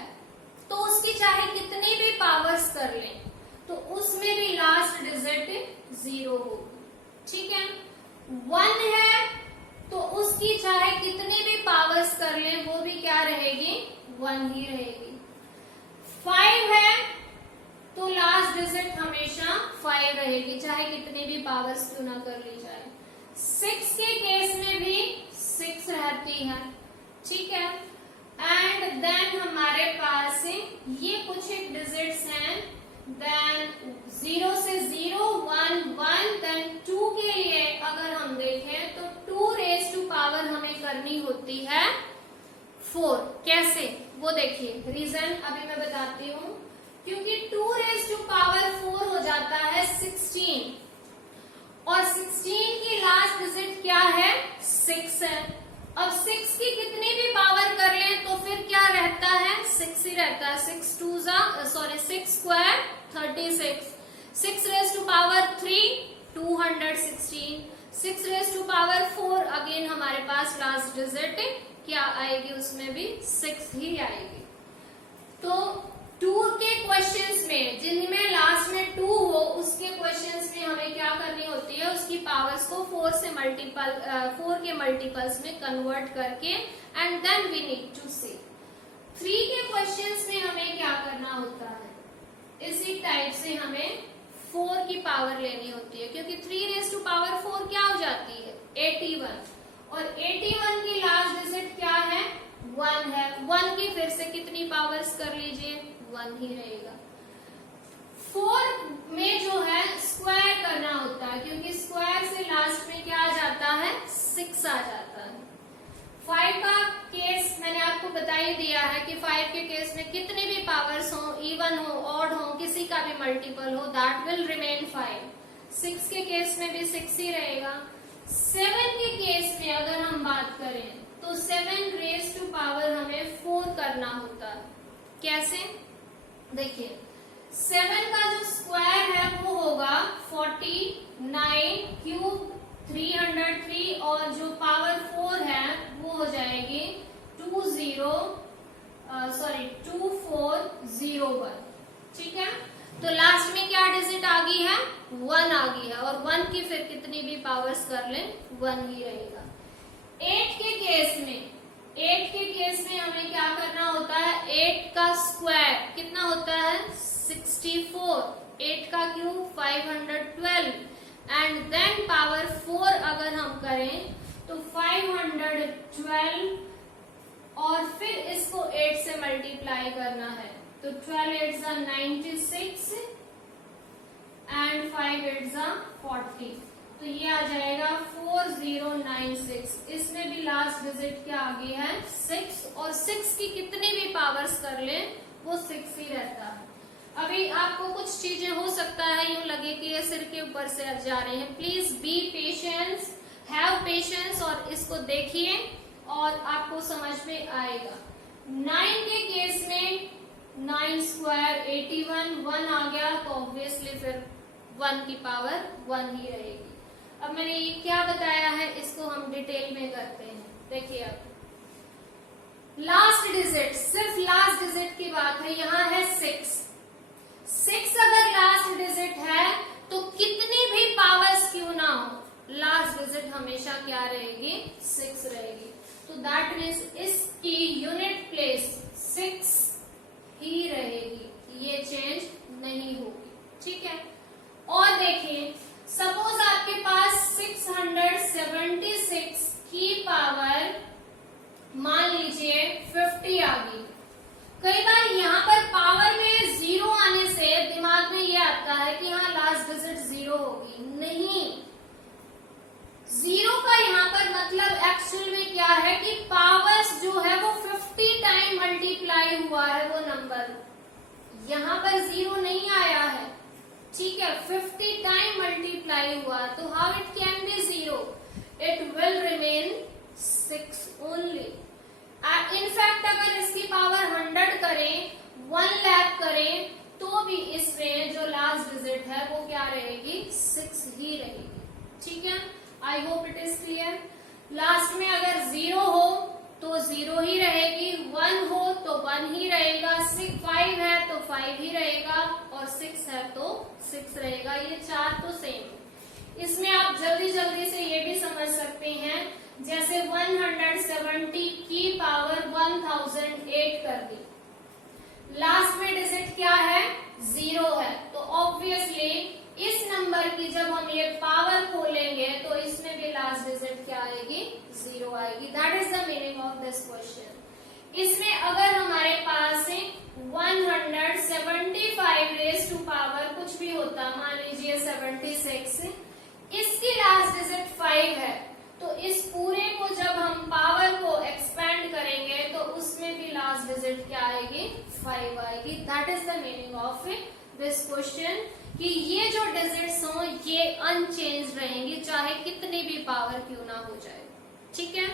तो उसकी चाहे कितनी भी पावर्स कर लें तो उसमें भी लास्ट डिजिट 0 होगी, ठीक है। 1 है तो उसकी चाहे कितनी भी पावर्स कर लें वो भी क्या रहेगी? 1 ही रहेगी। 5 है तो लास्ट डिजिट हमेशा 5 रहेगी, चाहे कितनी भी पावर्स क्यों ना कर ली जाए। 6 के केस में भी 6 रहती है, ठीक है। एंड देन हमारे पास ये कुछ एक डिजिट्स हैं, देन 0 से 0 1 1, देन 2 के लिए अगर हम देखें तो 2 रेज़ टू पावर हमें करनी होती है 4। कैसे, वो देखिए। रीजन अभी मैं बताती हूँ, क्योंकि 2 रेज़ टू पावर 4 हो जाता है 16 और 16 की लास्ट डिजिट क्या है? 6 है। अब 6 की कितनी भी पावर कर लें तो फिर क्या रहता है? 6 ही रहता है। 6 square 36, 6 raise to power 3 216, 6 raise to power 4 again हमारे पास लास्ट डिजिट क्या आएगी? उसमें भी 6 ही आएगी। तो टू के क्वेश्चंस में जिनमें लास्ट में 2 हो उसके क्वेश्चंस में हमें क्या करनी होती है, उसकी पावर्स को 4 के मल्टीपल्स में कन्वर्ट करके and then we need to see. 3 के क्वेश्चंस में हमें क्या करना होता है, इसी टाइप से हमें 4 की पावर लेनी होती है, क्योंकि 3 रेज़ टू पावर 4 क्या हो जाती है 81, और 81 की लास्ट डिजिट क्या है 1 है। 1 की फिर से कितनी पावर्स कर लीजिए 1 ही रहेगा। 4 में जो है स्क्वायर करना होता है, क्योंकि स्क्वायर से लास्ट में क्या आ जाता है 6 आ जाता है। 5 का केस मैंने आपको बता ही दिया है कि 5 के केस में कितनी भी पावर्स हो, इवन हो ऑड हो, किसी का भी मल्टीपल हो, दैट विल रिमेन 5। 6 के केस में भी 6 ही रहेगा। 7 के केस में अगर हम बात करें तो 7 रेज़ टू पावर हमें 4 करना होता है। कैसे देखिए, 7 का जो स्क्वायर है वो होगा 49 क्यूब 303, और जो पावर 4 है वो हो जाएगी 2401। ठीक है, तो लास्ट में क्या डिजिट आ गई है 1 आ गई है, और 1 की फिर कितनी भी पावर्स कर लें 1 ही रहेगा। 8 के केस में हमें क्या करना होता है, 8 का स्क्वायर कितना होता है 64, 8 का क्यूब 512, एंड देन पावर 4 अगर हम करें तो 512, और फिर इसको 8 से मल्टीप्लाई करना है, तो 12 8 96 एंड 5 8 40, तो ये आ जाएगा 4096। इसमें भी लास्ट डिजिट क्या आ गई है 6, और 6 की कितनी भी पावर्स कर लें वो 6 ही रहता है। अभी आपको कुछ चीजें हो सकता है यूं लगे कि ये सिर के ऊपर से जा रहे हैं, please be patience, have patience, और इसको देखिए और आपको समझ में आएगा। 9 के केस में 9 स्क्वायर 81, 1 आ गया तो ऑब्वियसली फिर 1 की पावर 1 ही रहेगी। अब मैंने ये क्या बताया है इसको हम डिटेल में करते हैं। देखिए अब लास्ट डिजिट, सिर्फ लास्ट डिजिट की बात है, यहाँ है 6 अगर लास्ट डिजिट है तो कितनी भी पावर्स क्यों ना हो लास्ट डिजिट हमेशा क्या रहेगी 6 रहेगी। तो दैट मीन्स इसकी यूनिट प्लेस 6 ही रहेगी, ये चेंज नहीं होगी। ठीक है, और देखिए सपोज आपके पास 676 की पावर मान लीजिए 50 आ गई। कई बार यहाँ पर पावर में 0 आने से दिमाग में ये आता है कि हाँ लास्ट डिजिट 0 होगी, नहीं, 0 का यहाँ पर मतलब एक्चुअल में क्या है कि पावर्स जो है वो 50 टाइम मल्टीप्लाई हुआ है वो नंबर, यहाँ पर 0 नहीं आया है। ठीक है, 50 टाइम मल्टीप्लाई हुआ, तो how it can be 0, it will remain 6 only. In fact अगर इसकी पावर 100 करें, 1 लाख करें, तो भी इसमें जो लास्ट डिजिट है वो क्या रहेगी 6 ही रहेगी। ठीक है, I hope it is clear. Last में अगर 0 हो तो 0 ही रहेगी, 1 हो तो 1 ही रहेगा, 5 है तो 5 ही रहेगा, और 6 है तो 6 रहेगा। ये 4 तो सेम। इसमें आप जल्दी जल्दी से ये भी समझ सकते हैं, जैसे 170 की पावर 1008 कर दी, लास्ट में डिजिट क्या है 0 है, तो ऑब्वियसली इस नंबर की जब हम ये पावर खोलेंगे तो इसमें भी लास्ट डिजिट क्या आएगी 0 आएगी। That is the meaning of this question. इसमें अगर हमारे पास 175 रेज़ टू पावर कुछ भी होता, मान लीजिए 76, इसकी लास्ट डिजिट 5 है, तो इस पूरे को जब हम पावर को एक्सपेंड करेंगे तो उसमें भी लास्ट डिजिट क्या आएगी 5 आएगी। That is the meaning of this question, कि ये जो डिजिट्स हों ये अनचेंज रहेंगी चाहे कितनी भी पावर क्यों ना हो जाए। ठीक है,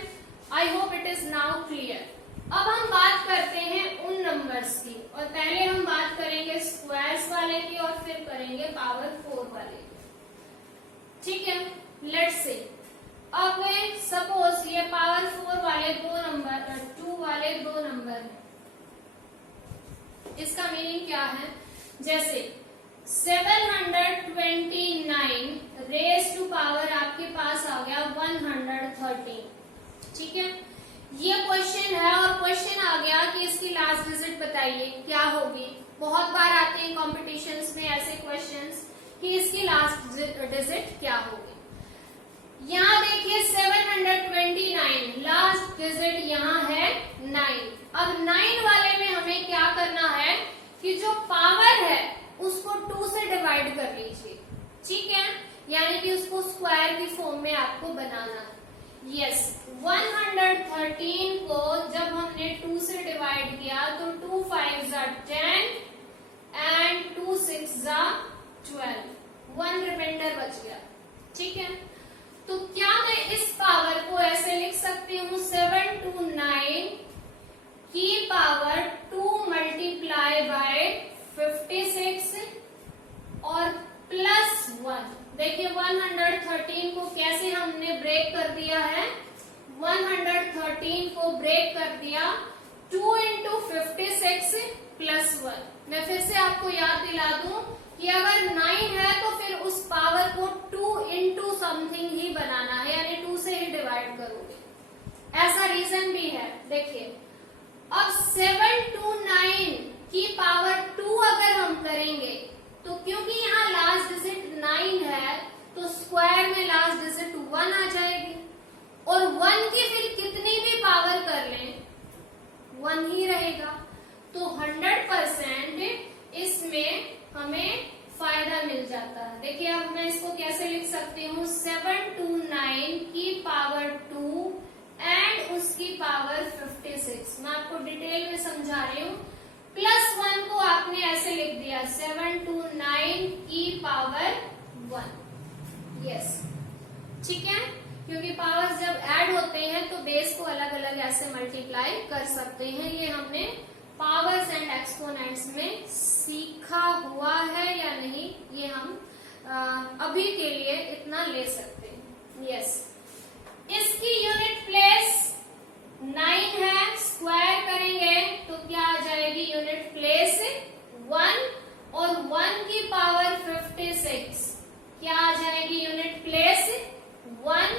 I hope it is now clear. अब हम बात करते हैं उन नंबर्स की, और पहले हम बात करेंगे स्क्वायर्स वाले की और फिर करेंगे पावर 4 वाले की। ठीक है, लेट्स सी। अब सपोज ये पावर 4 वाले 2 नंबर 2 वाले 2 नंबर है, इसका मीनिंग क्या है, जैसे 729 रेज टू पावर आपके पास आ गया 113, ठीक है। ये क्वेश्चन है और क्वेश्चन आ गया कि इसकी लास्ट डिजिट बताइए क्या होगी। बहुत बार आते हैं कॉम्पिटिशन्स में ऐसे क्वेश्चंस कि इसकी लास्ट डिजिट क्या होगी। यहाँ देखिए 729 लास्ट डिजिट यहाँ है 9। अब 9 वाले में हमें क्या करना है कि जो पावर है उसको 2 से डिवाइड कर लीजिए, ठीक है, यानी कि उसको स्क्वायर की फॉर्म में आपको बनाना है। यस, 113 को जब हमने 2 से डिवाइड किया तो 2 5 10 एंड 2 6 12, 1 रिमाइंडर बच गया, ठीक है। तो क्या मैं इस पावर को ऐसे लिख सकती हूँ 729 की पावर 2 मल्टीप्लाई बाय 56 और प्लस 1। देखिए 113 को कैसे हमने ब्रेक कर दिया है, 113 को ब्रेक कर दिया 2 इंटू 56 प्लस 1। मैं फिर से आपको याद दिला दूं कि अगर 9 है तो फिर उस पावर को 2 इंटू समथिंग ही बनाना है, यानी 2 से ही डिवाइड करोगे। ऐसा रीजन भी है, देखिए अब 729 की पावर 2 अगर हम करेंगे तो क्योंकि यहाँ लास्ट डिजिट 9 है तो स्क्वायर में लास्ट डिजिट 1 आ जाएगी, और 1 की फिर कितनी भी पावर कर लें 1 ही रहेगा। तो 100% इसमें हमें फायदा मिल जाता है। देखिए अब मैं इसको कैसे लिख सकती हूँ, 729 की पावर 2 एंड उसकी पावर 56। मैं आपको डिटेल में समझा रही हूँ। प्लस 1 को आपने ऐसे लिख दिया 729 की पावर 1। यस, ठीक है, क्योंकि पावर्स जब ऐड होते हैं तो बेस को अलग अलग ऐसे मल्टीप्लाई कर सकते हैं। ये हमने पावर्स एंड एक्सपोनेंट्स में सीखा हुआ है या नहीं, ये हम अभी के लिए इतना ले सकते हैं। यस, इसकी यूनिट प्लेस 9 है, स्क्वायर करेंगे तो क्या आ जाएगी यूनिट प्लेस 1, और 1 की पावर 56 क्या आ जाएगी यूनिट प्लेस 1,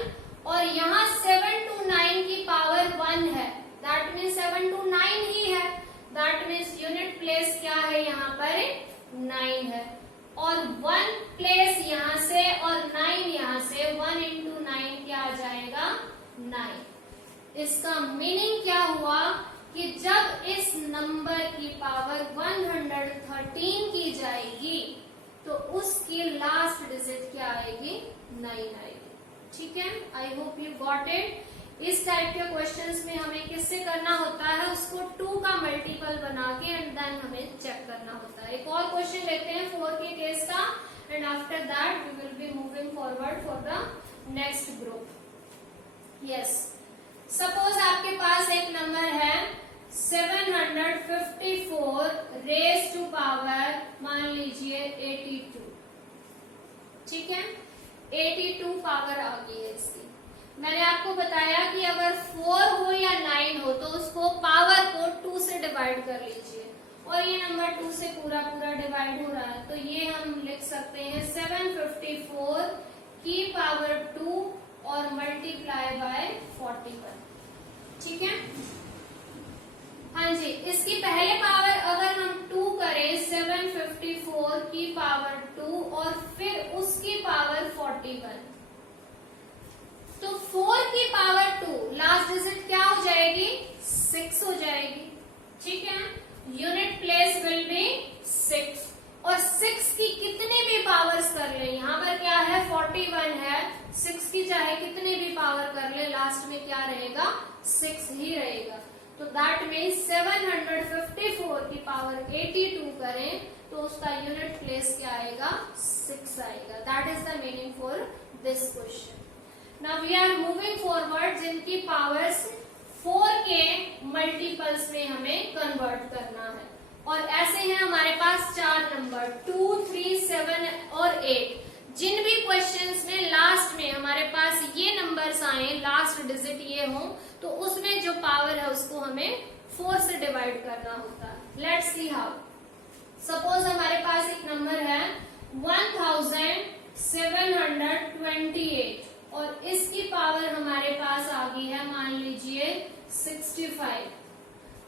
और यहाँ 729 की पावर 1 है, दैट मीन्स 729 ही है, दैट मीन्स यूनिट प्लेस क्या है यहाँ पर 9 है, और 1 प्लेस यहाँ से और 9 यहाँ से, 1 इंटू 9 क्या आ जाएगा 9। इसका मीनिंग क्या हुआ कि जब इस नंबर की पावर 113 की जाएगी तो उसकी लास्ट डिजिट क्या आएगी 9 आएगी, ठीक है। I hope you got it. इस टाइप के क्वेश्चंस में हमें किससे करना होता है, उसको 2 का मल्टीपल बना के एंड देन हमें चेक करना होता है। एक और क्वेश्चन लेते हैं 4 के केस का, and after that we will be moving forward for the next group. Yes, suppose आपके पास एक नंबर है 754 रेज टू पावर मान लीजिए 82, ठीक है, 82 पावर आ गई है इसकी। मैंने आपको बताया कि अगर 4 हो या 9 हो तो उसको पावर को 2 से डिवाइड कर लीजिए, और ये नंबर 2 से पूरा पूरा डिवाइड हो रहा है, तो ये हम लिख सकते हैं 754 की पावर 2 और मल्टीप्लाई बाय 41, ठीक है। हाँ जी, इसकी पहले पावर अगर हम 2 करें 754 की पावर 2 और फिर उसकी पावर 41, तो 4 की पावर 2 लास्ट डिजिट क्या हो जाएगी 6 हो जाएगी, ठीक है। यूनिट प्लेस विल बी 6, और 6 की कितनी भी पावर्स कर ले, यहाँ पर क्या है 41 है, 6 की चाहे कितनी भी पावर कर ले लास्ट में क्या रहेगा 6 ही रहेगा। तो दैट मीन्स 754 की पावर 82 करें तो उसका यूनिट प्लेस क्या आएगा 6 आएगा। That is the meaning for this question. Now we are moving forward, जिनकी पावर्स 4 के मल्टीपल्स में हमें कन्वर्ट करना है, और ऐसे हैं हमारे पास 4 नंबर 2, 3, 7 और 8। जिन भी क्वेश्चंस में लास्ट में हमारे पास ये नंबर्स आए, लास्ट डिजिट ये हो, तो उसमें जो पावर है उसको हमें 4 से डिवाइड करना होता है। Let's see how. सपोज हमारे पास एक नंबर है 1728 और इसकी पावर हमारे पास आ गई है मान लीजिए 65।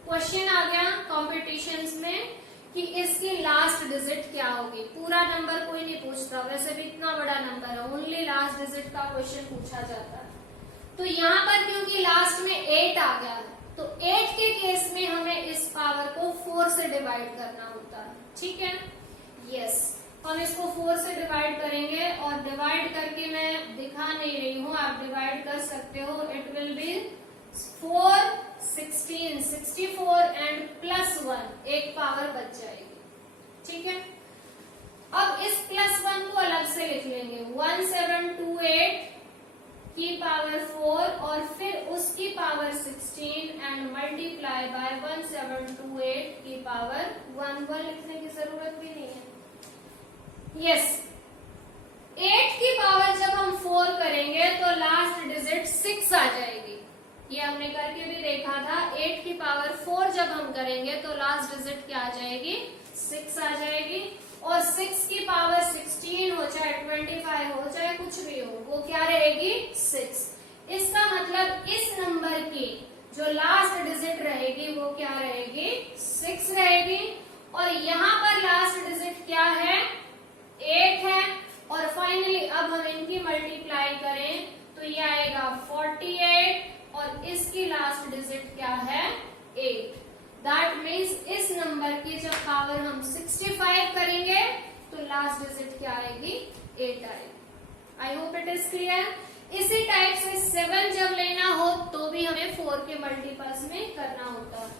क्वेश्चन आ गया कॉम्पिटिशन्स में कि इसकी लास्ट डिजिट क्या होगी। पूरा नंबर कोई नहीं पूछता, वैसे भी इतना बड़ा नंबर है, ओनली लास्ट डिजिट का क्वेश्चन पूछा जाता है। तो यहाँ पर क्योंकि लास्ट में 8 आ गया है तो 8 के केस में हमें इस पावर को 4 से डिवाइड करना होता है। ठीक है, यस, हम इसको 4 से डिवाइड करेंगे और डिवाइड करके मैं दिखा नहीं रही हूँ, आप डिवाइड कर सकते हो। इट विल बी 4 16 64 एंड +1 एक पावर बच जाएगी। ठीक है, अब इस +1 को अलग से लिख लेंगे 1728 की पावर 4 और फिर उसकी पावर 16 एंड मल्टीप्लाई बाय 1728 की पावर 1 लिखने की जरूरत भी नहीं है। यस, 8 की पावर जब हम 4 करेंगे तो लास्ट डिजिट 6 आ जाएगी। ये हमने करके भी देखा था। 8 की पावर 4 जब हम करेंगे तो लास्ट डिजिट क्या आ जाएगी 6 आ जाएगी। और 6 की पावर 16 हो चाहे 25 हो चाहे कुछ भी हो वो क्या रहेगी 6। इसका मतलब इस नंबर की जो लास्ट डिजिट रहेगी वो क्या रहेगी 6 रहेगी। और यहाँ पर लास्ट डिजिट क्या है 8 है। और फाइनली अब हम इनकी मल्टीप्लाई करें तो ये आएगा 48 और इसकी लास्ट डिजिट क्या है 8। दैट मीन्स इस नंबर की जब पावर हम 65 करेंगे तो लास्ट डिजिट क्या आएगी 8 आएगी। आई होप इट इज क्लियर। इसी टाइप से 7 जब लेना हो तो भी हमें 4 के मल्टीपल्स में करना होता है।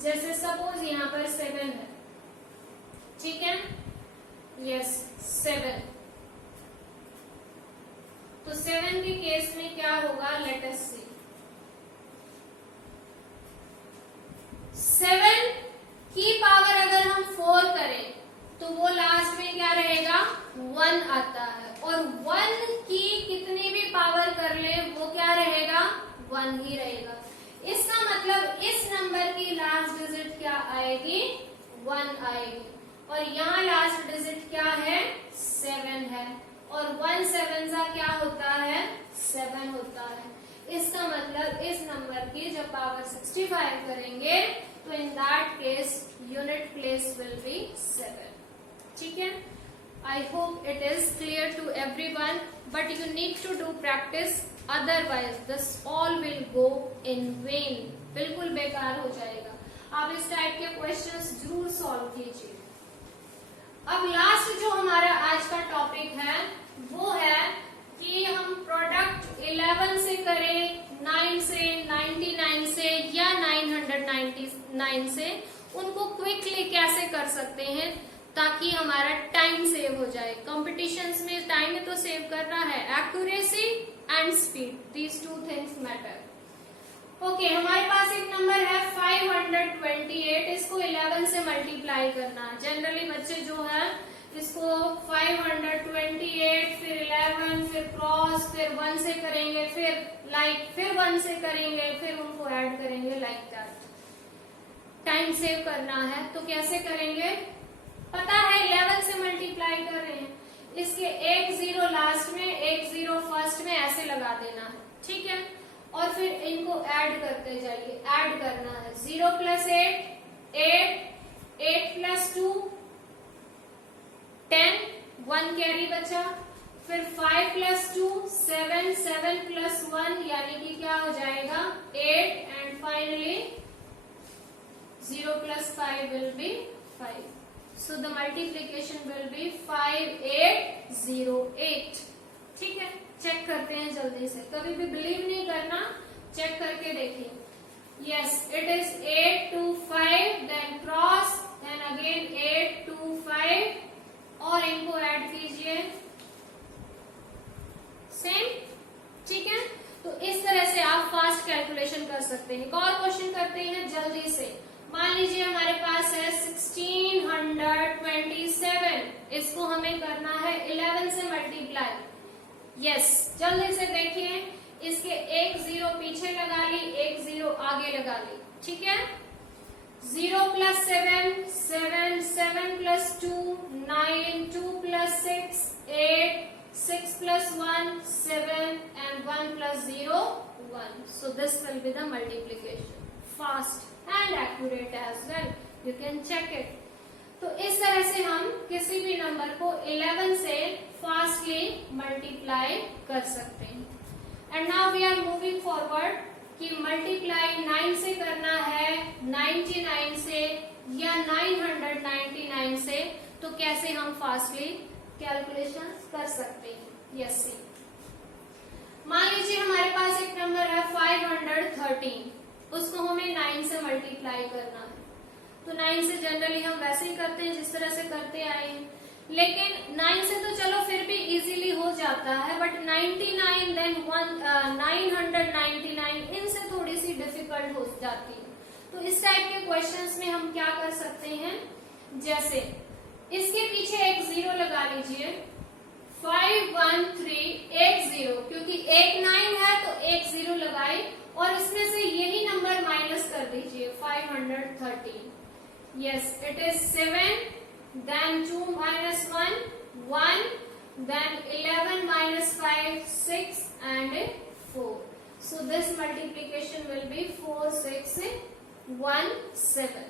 जैसे सपोज यहाँ पर 7 है, ठीक है, यस 7। तो 7 के केस में क्या होगा लेट अस सी। 7 की पावर अगर हम 4 करें तो वो लास्ट में क्या रहेगा 1 आता है। और 1 की कितनी भी पावर कर ले वो क्या रहेगा 1 ही रहेगा। इसका मतलब इस नंबर की लास्ट डिजिट क्या आएगी 1 आएगी। और यहाँ लास्ट डिजिट क्या है 7 है। और 1 7 सा क्या होता है 7 होता है। इसका मतलब इस नंबर की जब पावर 65 करेंगे तो in that case unit place will be 7। ठीक है, I hope it is clear to everyone, but you need to do practice, otherwise this all will go in vain, बिल्कुल बेकार हो जाएगा। आप इस टाइप के क्वेश्चंस जरूर सॉल्व कीजिए। अब लास्ट जो हमारा आज का टॉपिक है वो है कि हम प्रोडक्ट 11 से करें, 9 से, 99 से या 999 से, उनको क्विकली कैसे कर सकते हैं ताकि हमारा टाइम सेव हो जाए। कॉम्पिटिशन्स में टाइम तो सेव करना है, accuracy and speed, these 2 things matter. Okay, हमारे पास एक नंबर है 528, इसको 11 से मल्टीप्लाई करना। जनरली बच्चे जो है इसको 528 फिर 11 फिर क्रॉस फिर 1 से करेंगे, फिर लाइक फिर 1 से करेंगे, फिर उनको ऐड करेंगे लाइक दैट। टाइम सेव करना है तो कैसे करेंगे पता है, 11 से मल्टीप्लाई कर रहे हैं, इसके एक 0 लास्ट में एक 0 फर्स्ट में ऐसे लगा देना है। ठीक है, और फिर इनको ऐड करते जाइए, ऐड करना है 0 + 8 8 8 + 2 10 1 कैरी बचा, फिर 5 + 2 7 7 + 1 यानी कि क्या हो जाएगा 8 and finally 0 + 5 will be 5। So the multiplication will be 5808। ठीक है, चेक करते हैं जल्दी से, कभी भी बिलीव नहीं करना, चेक करके देखिए। Yes, it is 8 2 5 then cross then again 8 2 5 और इनको ऐड कीजिए सेम। ठीक है, तो इस तरह से आप फास्ट कैलकुलेशन कर सकते हैं। एक और क्वेश्चन करते हैं जल्दी से। मान लीजिए हमारे पास है 1627, इसको हमें करना है 11 से मल्टीप्लाई। यस, जल्दी से देखिए, इसके एक 0 पीछे लगा ली, एक 0 आगे लगा ली। ठीक है, 0 plus 7, 7, 7 plus 2, 9, 2 plus 6, 8, 6 plus 1, 7 and 1 plus 0, 1. So this will be the multiplication. Fast and accurate as well. You can check it. तो इस तरह से हम किसी भी नंबर को 11 से फास्टली मल्टीप्लाई कर सकते हैं. And now we are moving forward कि मल्टीप्लाई 9 से करना है 99 से या 999 से, तो कैसे हम फास्टली कैलकुलेशन कर सकते हैं. यस सी, मान लीजिए हमारे पास एक नंबर है 513, उसको हमें 9 से मल्टीप्लाई करना है. तो 9 से जनरली हम वैसे ही करते हैं जिस तरह से करते आए हैं, लेकिन 9 से तो चलो फिर भी इजीली हो जाता है, बट 99 देन 999 इनसे थोड़ी सी डिफिकल्ट हो जाती है. तो इस टाइप के क्वेश्चंस में हम क्या कर सकते हैं, जैसे इसके पीछे एक 0 लगा लीजिए. 51380, क्योंकि एक 9 है तो एक 0 लगाए और इसमें से यही नंबर माइनस कर दीजिए 513. Yes, it is 7, then 2 minus 1, 1, then 11 minus 5, 6 and 4. So this multiplication will be 4, 6, 1, 7.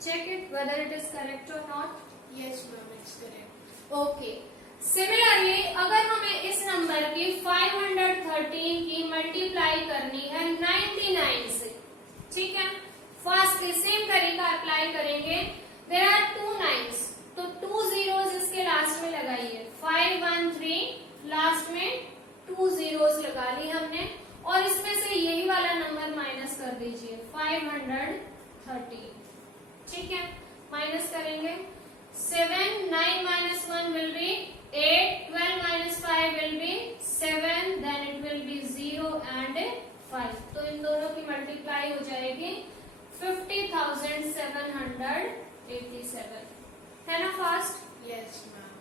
Check it whether it is correct or not. Yes ma'am, it's correct. Okay. Similarly, अगर हमें इस नंबर की 513 की मल्टीप्लाई करनी है 99 से, ठीक है, फर्स्ट सेम तरीका अप्लाई करेंगे. देयर आर 2 9s, तो 2 zeros इसके लास्ट में लगाइए. 513 लास्ट में 2 zeros लगा ली हमने और इसमें से यही वाला नंबर माइनस कर दीजिए 513. ठीक है, माइनस करेंगे. 7, 9 minus 1 will be 8, 12 minus 5 will be 7, then it will be 0 and 5. तो इन दोनों की मल्टीप्लाई हो जाएगी 50,787. है ना फास्ट? Yes ma'am.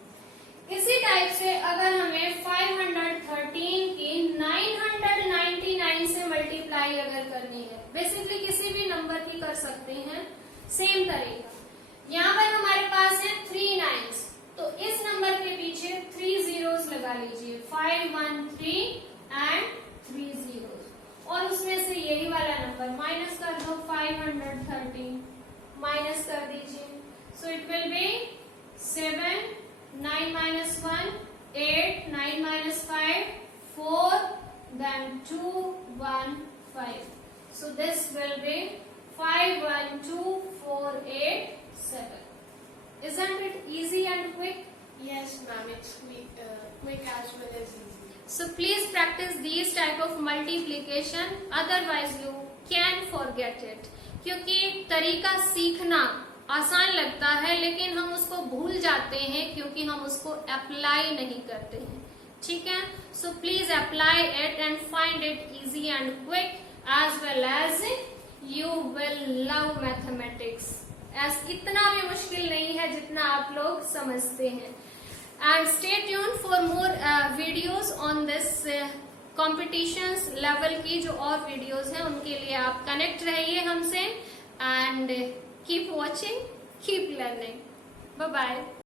इसी टाइप से अगर हमें 513 की 999 से मल्टीप्लाई अगर करनी है, बेसिकली किसी भी नंबर की कर सकते हैं, सेम तरीका. यहाँ पर हमारे पास है 3 9s, तो इस नंबर के पीछे 3 zeros लगा लीजिए. 513 and 3 zeros और उसमें से यही वाला नंबर माइनस कर दो. 513 माइनस कर दीजिए. So it will be 7, 9 minus 1, 8, 9 minus 5, 4, then 2, 1, 5. So this will be 5, 1, 2, 4, 8, 7. Isn't it easy and quick? Yes ma'am, it's quick as well as easy. So please practice these type of multiplication, otherwise you can forget it. क्योंकि तरीका सीखना आसान लगता है लेकिन हम उसको भूल जाते हैं क्योंकि हम उसको अप्लाई नहीं करते हैं. ठीक है, so please apply it and find it easy and quick as well as you will love mathematics. इतना भी मुश्किल नहीं है जितना आप लोग समझते हैं. And stay tune for more videos on this competitions level की जो और वीडियोज हैं उनके लिए आप कनेक्ट रहिए हमसे. And keep watching, keep learning. Bye bye.